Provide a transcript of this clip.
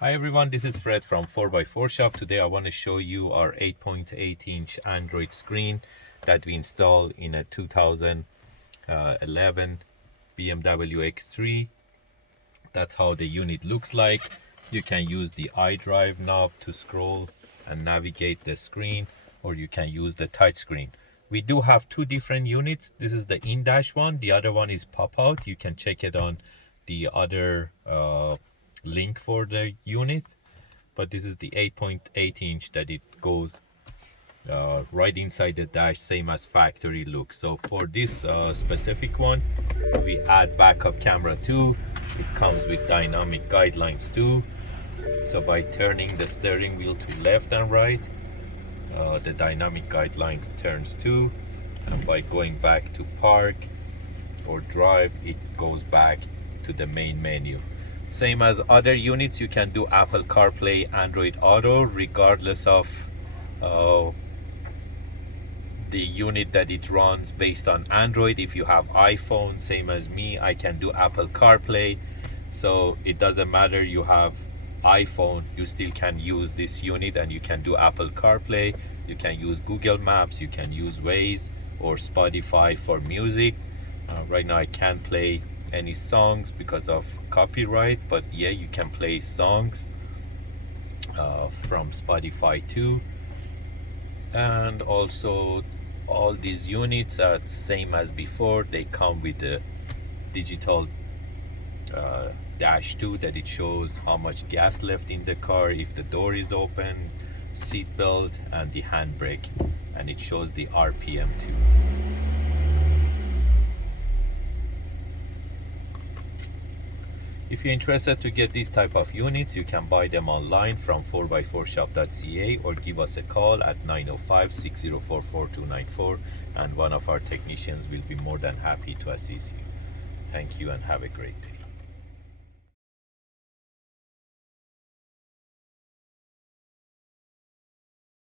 Hi everyone, this is Fred from 4x4 Shop. Today I want to show you our 8.8-inch Android screen that we installed in a 2011 BMW X3. That's how the unit looks like. You can use the iDrive knob to scroll and navigate the screen, or you can use the touch screen. We do have two different units. This is the in-dash one. The other one is pop-out. You can check it on the other link for the unit, but this is the 8.8-inch that it goes right inside the dash, same as factory look. So for this specific one, we add backup camera too. It comes with dynamic guidelines too. So by turning the steering wheel to left and right, the dynamic guidelines turns too, and by going back to park or drive, it goes back to the main menu. Same as other units, you can do Apple CarPlay, Android Auto, regardless of the unit that it runs based on Android. If you have iPhone, same as me, I can do Apple CarPlay. So it doesn't matter you have iPhone, you still can use this unit and you can do Apple CarPlay. You can use Google Maps, you can use Waze or Spotify for music. Right now I can't play any songs because of copyright, but yeah, you can play songs from Spotify too. And also all these units are the same as before. They come with the digital dash 2 that it shows how much gas left in the car, if the door is open, seat belt, and the handbrake, and it shows the RPM too. If you're interested to get these type of units, you can buy them online from 4x4shop.ca or give us a call at 905-604-4294, and one of our technicians will be more than happy to assist you. Thank you and have a great day.